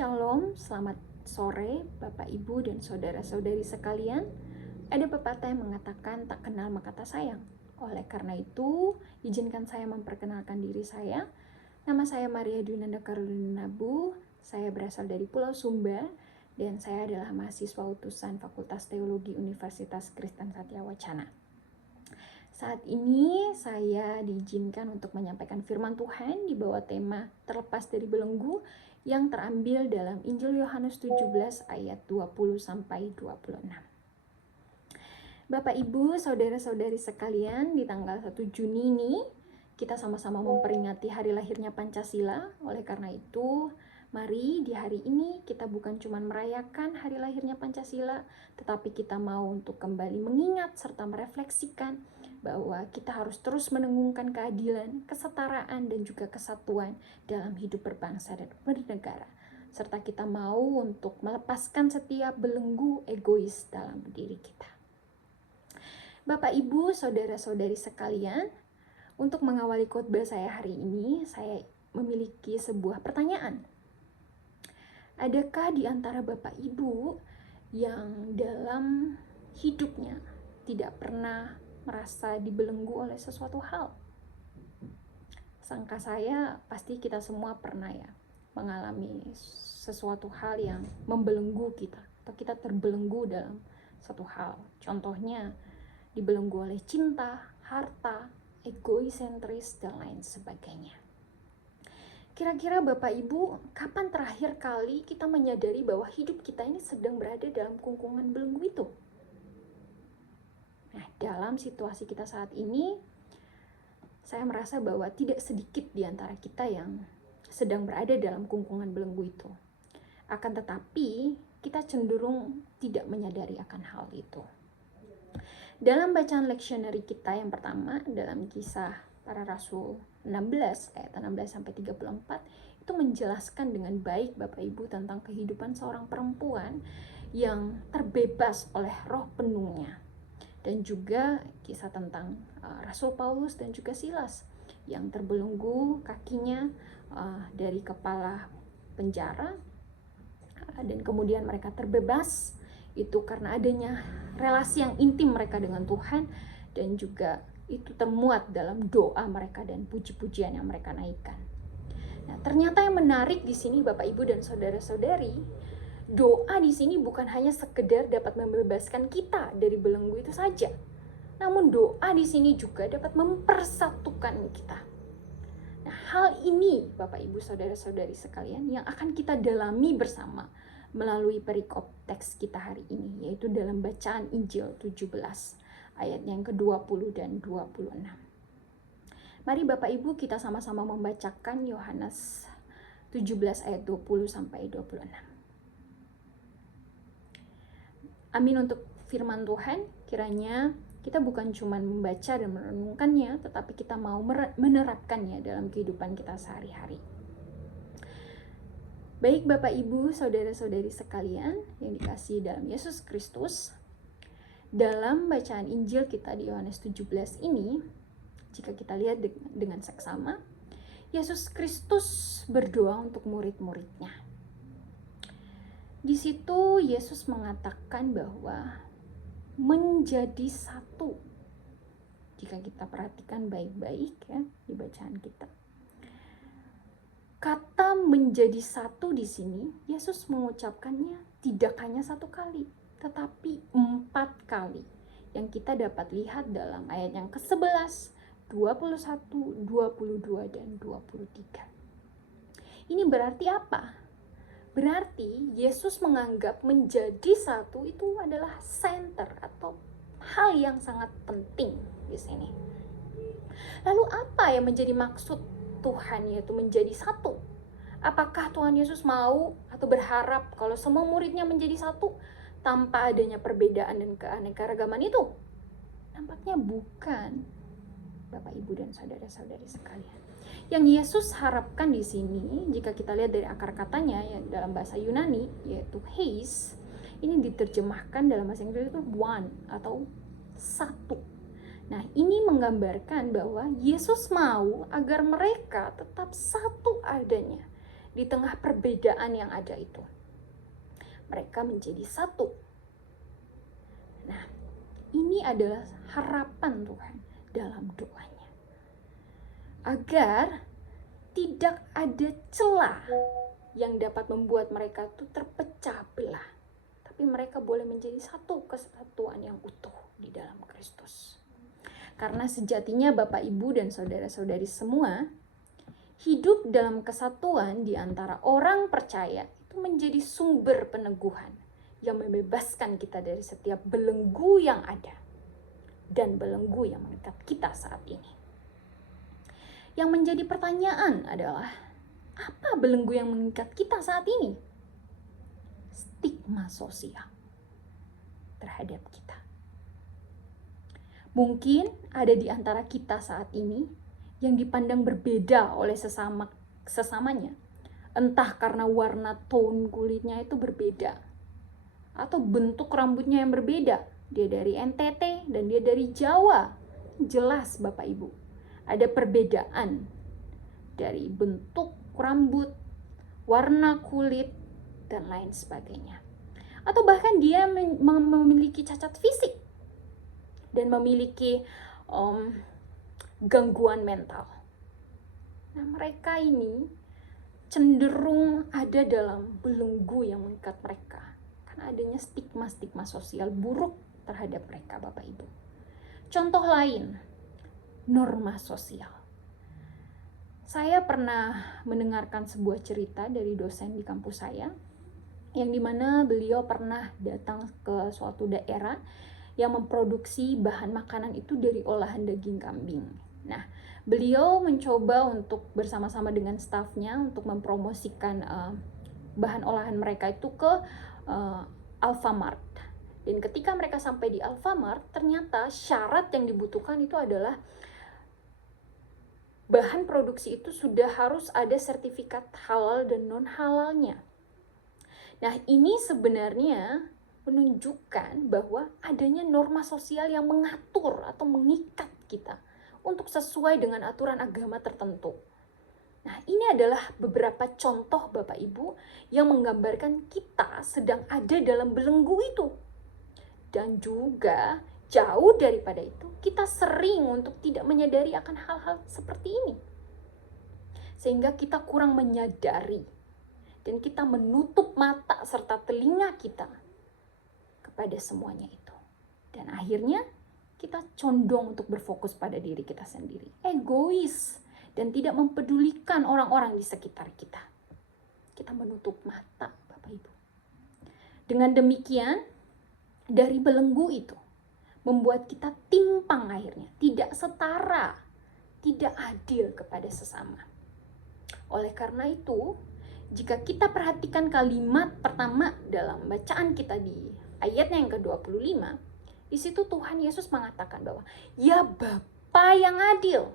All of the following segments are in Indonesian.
Shalom, selamat sore Bapak Ibu dan saudara-saudari sekalian. Ada pepatah yang mengatakan tak kenal maka tak sayang. Oleh karena itu, izinkan saya memperkenalkan diri saya. Nama saya Maria Dwinanda Karolina Nabu. Saya berasal dari Pulau Sumba dan saya adalah mahasiswa utusan Fakultas Teologi Universitas Kristen Satya Wacana. Saat ini saya diizinkan untuk menyampaikan firman Tuhan di bawah tema Terlepas dari Belenggu yang terambil dalam Injil Yohanes 17 ayat 20 sampai 26. Bapak Ibu, saudara-saudari sekalian, di tanggal 1 Juni ini kita sama-sama memperingati hari lahirnya Pancasila. Oleh karena itu, mari di hari ini kita bukan cuma merayakan hari lahirnya Pancasila, tetapi kita mau untuk kembali mengingat serta merefleksikan bahwa kita harus terus menengungkan keadilan, kesetaraan, dan juga kesatuan dalam hidup berbangsa dan bernegara. Serta kita mau untuk melepaskan setiap belenggu egois dalam diri kita. Bapak, Ibu, saudara-saudari sekalian, untuk mengawali khotbah saya hari ini, saya memiliki sebuah pertanyaan. Adakah di antara Bapak Ibu yang dalam hidupnya tidak pernah merasa dibelenggu oleh sesuatu hal? Sangka saya pasti kita semua pernah ya mengalami sesuatu hal yang membelenggu kita, atau kita terbelenggu dalam satu hal. Contohnya dibelenggu oleh cinta, harta, egoisentris, dan lain sebagainya. Kira-kira Bapak Ibu, kapan terakhir kali kita menyadari bahwa hidup kita ini sedang berada dalam kungkungan belenggu itu? Nah, dalam situasi kita saat ini, saya merasa bahwa tidak sedikit di antara kita yang sedang berada dalam kungkungan belenggu itu. Akan tetapi, kita cenderung tidak menyadari akan hal itu. Dalam bacaan leksionari kita yang pertama, dalam Kisah Para Rasul 16 ayat 16 sampai 34, itu menjelaskan dengan baik Bapak Ibu tentang kehidupan seorang perempuan yang terbebas oleh roh penuhnya. Dan juga kisah tentang Rasul Paulus dan juga Silas yang terbelenggu kakinya dari kepala penjara, dan kemudian mereka terbebas itu karena adanya relasi yang intim mereka dengan Tuhan, dan juga itu termuat dalam doa mereka dan puji-pujian yang mereka naikkan. Nah, ternyata yang menarik di sini Bapak Ibu dan saudara-saudari, doa di sini bukan hanya sekedar dapat membebaskan kita dari belenggu itu saja. Namun doa di sini juga dapat mempersatukan kita. Nah, hal ini Bapak Ibu saudara-saudari sekalian yang akan kita dalami bersama melalui perikop teks kita hari ini, yaitu dalam bacaan Injil 17 ayat yang ke-20 dan 26. Mari Bapak Ibu kita sama-sama membacakan Yohanes 17 ayat 20 sampai 26. Amin untuk firman Tuhan. Kiranya kita bukan cuma membaca dan merenungkannya, tetapi kita mau menerapkannya dalam kehidupan kita sehari-hari. Baik Bapak Ibu, saudara-saudari sekalian yang dikasihi dalam Yesus Kristus, dalam bacaan Injil kita di Yohanes 17 ini, jika kita lihat dengan seksama, Yesus Kristus berdoa untuk murid-muridnya. Di situ Yesus mengatakan bahwa menjadi satu. Jika kita perhatikan baik-baik ya di bacaan kita, kata menjadi satu di sini Yesus mengucapkannya tidak hanya satu kali, tetapi 4 kali yang kita dapat lihat dalam ayat yang ke-11, 21, 22, dan 23. Ini berarti apa? Berarti Yesus menganggap menjadi satu itu adalah center atau hal yang sangat penting di sini. Lalu apa yang menjadi maksud Tuhan yaitu menjadi satu? Apakah Tuhan Yesus mau atau berharap kalau semua muridnya menjadi satu tanpa adanya perbedaan dan keanekaragaman itu? Nampaknya bukan, Bapak Ibu dan saudara-saudari sekalian. Yang Yesus harapkan di sini, jika kita lihat dari akar katanya yang dalam bahasa Yunani yaitu heis, ini diterjemahkan dalam bahasa Inggris itu one atau satu. Nah, ini menggambarkan bahwa Yesus mau agar mereka tetap satu adanya di tengah perbedaan yang ada itu. Mereka menjadi satu. Nah, ini adalah harapan Tuhan dalam doanya. Agar tidak ada celah yang dapat membuat mereka itu terpecah belah. Tapi mereka boleh menjadi satu kesatuan yang utuh di dalam Kristus. Karena sejatinya Bapak, Ibu, dan saudara-saudari semua, hidup dalam kesatuan di antara orang percaya itu menjadi sumber peneguhan yang membebaskan kita dari setiap belenggu yang ada dan belenggu yang mengikat kita saat ini. Yang menjadi pertanyaan adalah, apa belenggu yang mengikat kita saat ini? Stigma sosial terhadap kita. Mungkin ada di antara kita saat ini yang dipandang berbeda oleh sesamanya. Entah karena warna tone kulitnya itu berbeda, atau bentuk rambutnya yang berbeda. Dia dari NTT dan dia dari Jawa. Jelas Bapak Ibu, ada perbedaan dari bentuk rambut, warna kulit, dan lain sebagainya. Atau bahkan dia memiliki cacat fisik dan memiliki gangguan mental. Nah, mereka ini cenderung ada dalam belenggu yang mengikat mereka karena adanya stigma-stigma sosial buruk terhadap mereka, Bapak Ibu. Contoh lain, norma sosial. Saya pernah mendengarkan sebuah cerita dari dosen di kampus saya, yang dimana beliau pernah datang ke suatu daerah yang memproduksi bahan makanan itu dari olahan daging kambing. Nah, beliau mencoba untuk bersama-sama dengan stafnya untuk mempromosikan bahan olahan mereka itu ke Alfamart. Dan ketika mereka sampai di Alfamart, ternyata syarat yang dibutuhkan itu adalah bahan produksi itu sudah harus ada sertifikat halal dan non-halalnya. Nah, ini sebenarnya menunjukkan bahwa adanya norma sosial yang mengatur atau mengikat kita untuk sesuai dengan aturan agama tertentu. Nah, ini adalah beberapa contoh Bapak Ibu yang menggambarkan kita sedang ada dalam belenggu itu. Dan juga jauh daripada itu, kita sering untuk tidak menyadari akan hal-hal seperti ini. Sehingga kita kurang menyadari dan kita menutup mata serta telinga kita kepada semuanya itu. Dan akhirnya kita condong untuk berfokus pada diri kita sendiri. Egois dan tidak mempedulikan orang-orang di sekitar kita. Kita menutup mata, Bapak Ibu. Dengan demikian, dari belenggu itu membuat kita timpang akhirnya, tidak setara, tidak adil kepada sesama. Oleh karena itu, jika kita perhatikan kalimat pertama dalam bacaan kita di ayatnya yang ke-25, di situ Tuhan Yesus mengatakan bahwa, ya Bapa yang adil.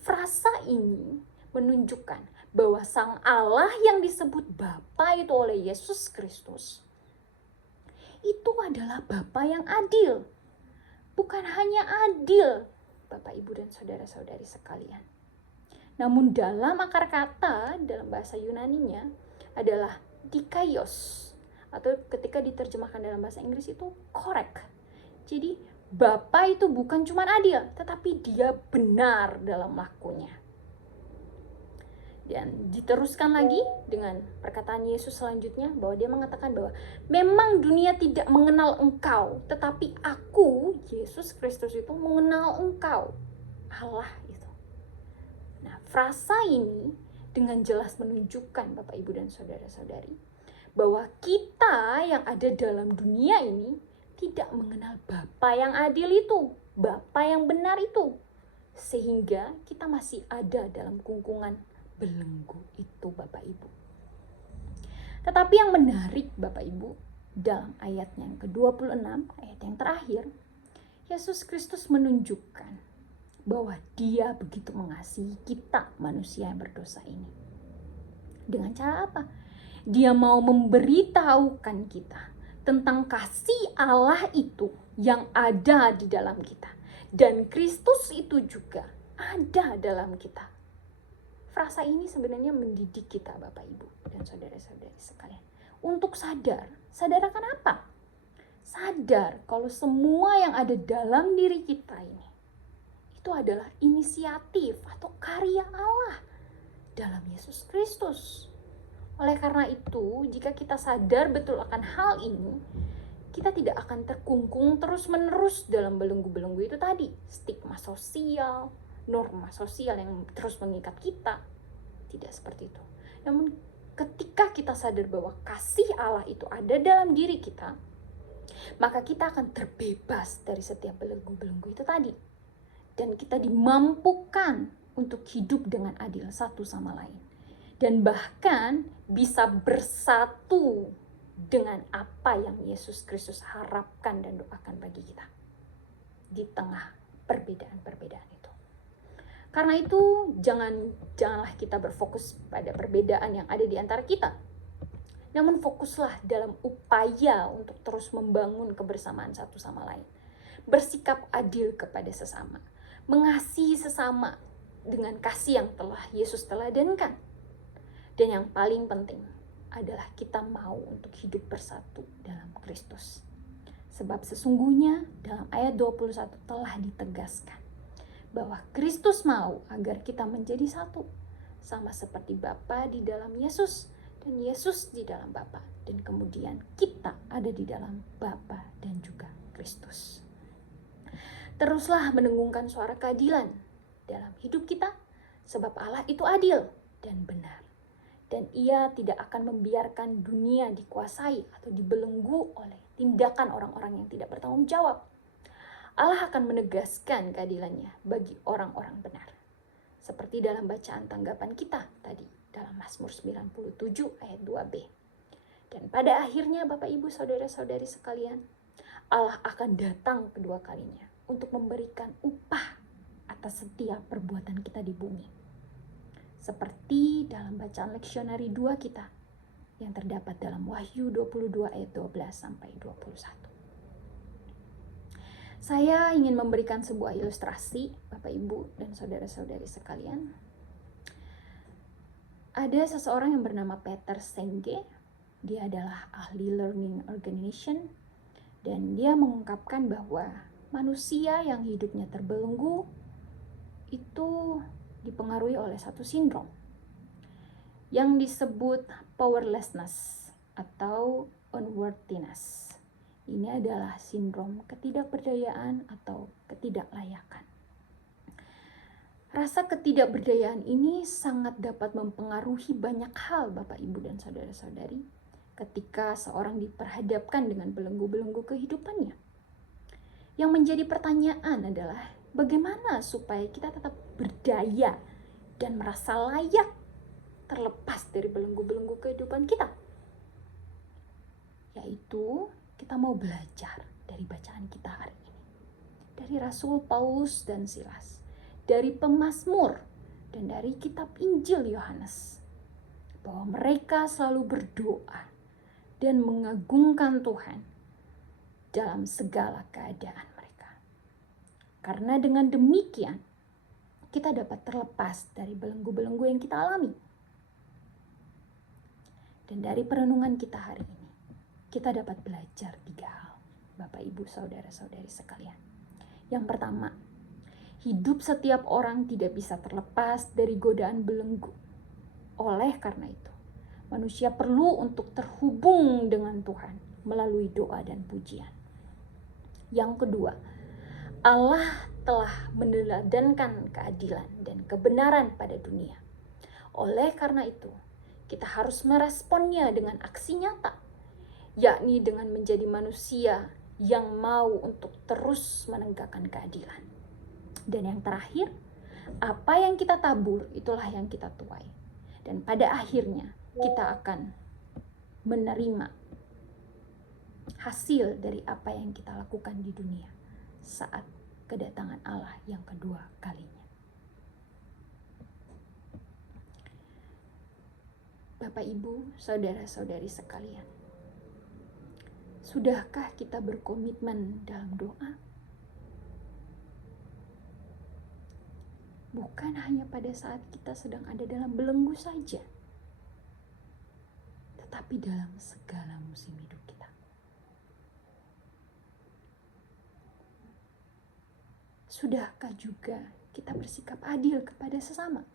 Frasa ini menunjukkan bahwa Sang Allah yang disebut Bapa itu oleh Yesus Kristus, itu adalah Bapa yang adil. Bukan hanya adil, Bapak, Ibu, dan saudara-saudari sekalian. Namun dalam akar kata, dalam bahasa Yunaninya adalah dikaios. Atau ketika diterjemahkan dalam bahasa Inggris itu correct. Jadi Bapa itu bukan cuma adil, tetapi dia benar dalam lakunya. Dan diteruskan lagi dengan perkataan Yesus selanjutnya, bahwa dia mengatakan bahwa memang dunia tidak mengenal engkau, tetapi aku, Yesus Kristus itu mengenal engkau, Allah itu. Nah, frasa ini dengan jelas menunjukkan Bapak, Ibu, dan saudara-saudari, bahwa kita yang ada dalam dunia ini tidak mengenal Bapa yang adil itu, Bapa yang benar itu. Sehingga kita masih ada dalam kungkungan belenggu itu, Bapak Ibu. Tetapi yang menarik Bapak Ibu, dalam ayatnya yang ke-26, ayat yang terakhir, Yesus Kristus menunjukkan bahwa dia begitu mengasihi kita manusia yang berdosa ini. Dengan cara apa? Dia mau memberitahukan kita tentang kasih Allah itu yang ada di dalam kita. Dan Kristus itu juga ada dalam kita. frasa ini sebenarnya mendidik kita Bapak Ibu dan saudara-saudari sekalian untuk sadar akan apa? Sadar kalau semua yang ada dalam diri kita ini itu adalah inisiatif atau karya Allah dalam Yesus Kristus. Oleh karena itu, jika kita sadar betul akan hal ini, kita tidak akan terkungkung terus-menerus dalam belenggu-belenggu itu tadi. Stigma sosial, norma sosial yang terus mengikat kita. Tidak seperti itu. Namun ketika kita sadar bahwa kasih Allah itu ada dalam diri kita, maka kita akan terbebas dari setiap belenggu-belenggu itu tadi. Dan kita dimampukan untuk hidup dengan adil satu sama lain. Dan bahkan bisa bersatu dengan apa yang Yesus Kristus harapkan dan doakan bagi kita. Di tengah perbedaan-perbedaan itu. Karena itu janganlah kita berfokus pada perbedaan yang ada di antara kita. Namun fokuslah dalam upaya untuk terus membangun kebersamaan satu sama lain. Bersikap adil kepada sesama. Mengasihi sesama dengan kasih yang telah Yesus teladankan. Dan yang paling penting adalah kita mau untuk hidup bersatu dalam Kristus. Sebab sesungguhnya dalam ayat 21 telah ditegaskan bahwa Kristus mau agar kita menjadi satu. Sama seperti Bapa di dalam Yesus dan Yesus di dalam Bapa. Dan kemudian kita ada di dalam Bapa dan juga Kristus. Teruslah mendengungkan suara keadilan dalam hidup kita. Sebab Allah itu adil dan benar. Dan ia tidak akan membiarkan dunia dikuasai atau dibelenggu oleh tindakan orang-orang yang tidak bertanggung jawab. Allah akan menegaskan keadilannya bagi orang-orang benar. Seperti dalam bacaan tanggapan kita tadi dalam Mazmur 97 ayat 2b. Dan pada akhirnya Bapak Ibu saudara-saudari sekalian, Allah akan datang kedua kalinya untuk memberikan upah atas setiap perbuatan kita di bumi. Seperti dalam bacaan leksionari 2 kita yang terdapat dalam Wahyu 22 ayat 12 sampai 21. Saya ingin memberikan sebuah ilustrasi Bapak Ibu dan saudara-saudari sekalian. Ada seseorang yang bernama Peter Senge. Dia adalah ahli learning organization dan dia mengungkapkan bahwa manusia yang hidupnya terbelenggu itu dipengaruhi oleh satu sindrom yang disebut powerlessness atau unworthiness. Ini adalah sindrom ketidakberdayaan atau ketidaklayakan. Rasa ketidakberdayaan ini sangat dapat mempengaruhi banyak hal Bapak Ibu dan saudara-saudari ketika seorang diperhadapkan dengan belenggu-belenggu kehidupannya. Yang menjadi pertanyaan adalah bagaimana supaya kita tetap berdaya dan merasa layak terlepas dari belenggu-belenggu kehidupan kita? Yaitu kita mau belajar dari bacaan kita hari ini. Dari Rasul Paulus dan Silas, dari pemazmur, dan dari kitab Injil Yohanes. Bahwa mereka selalu berdoa dan mengagungkan Tuhan dalam segala keadaan mereka. Karena dengan demikian, kita dapat terlepas dari belenggu-belenggu yang kita alami. Dan dari perenungan kita hari ini, kita dapat belajar 3 hal, Bapak Ibu saudara-saudari sekalian. Yang pertama, hidup setiap orang tidak bisa terlepas dari godaan belenggu. Oleh karena itu, manusia perlu untuk terhubung dengan Tuhan melalui doa dan pujian. Yang kedua, Allah telah meneladankan keadilan dan kebenaran pada dunia. Oleh karena itu, kita harus meresponnya dengan aksi nyata, yakni dengan menjadi manusia yang mau untuk terus menegakkan keadilan. Dan yang terakhir, apa yang kita tabur itulah yang kita tuai. Dan pada akhirnya kita akan menerima hasil dari apa yang kita lakukan di dunia saat kedatangan Allah yang kedua kalinya. Bapak, Ibu, saudara-saudari sekalian, sudahkah kita berkomitmen dalam doa? bukan hanya pada saat kita sedang ada dalam belenggu saja, tetapi dalam segala musim hidup kita. Sudahkah juga kita bersikap adil kepada sesama?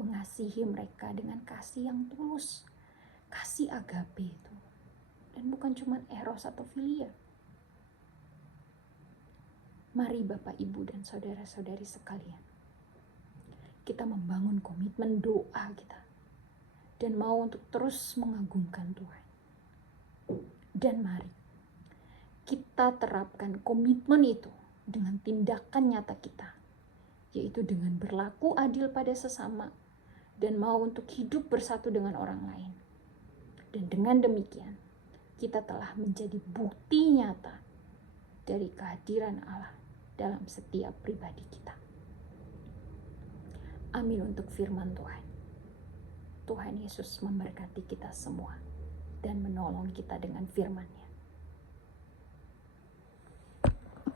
Mengasihi mereka dengan kasih yang tulus, kasih agape itu. Dan bukan cuma eros atau filia. Mari Bapak, Ibu, dan saudara-saudari sekalian, kita membangun komitmen doa kita dan mau untuk terus mengagungkan Tuhan. Dan mari kita terapkan komitmen itu dengan tindakan nyata kita, yaitu dengan berlaku adil pada sesama dan mau untuk hidup bersatu dengan orang lain. Dan dengan demikian, kita telah menjadi bukti nyata dari kehadiran Allah dalam setiap pribadi kita. Amin untuk firman Tuhan. Tuhan Yesus memberkati kita semua dan menolong kita dengan firman-Nya.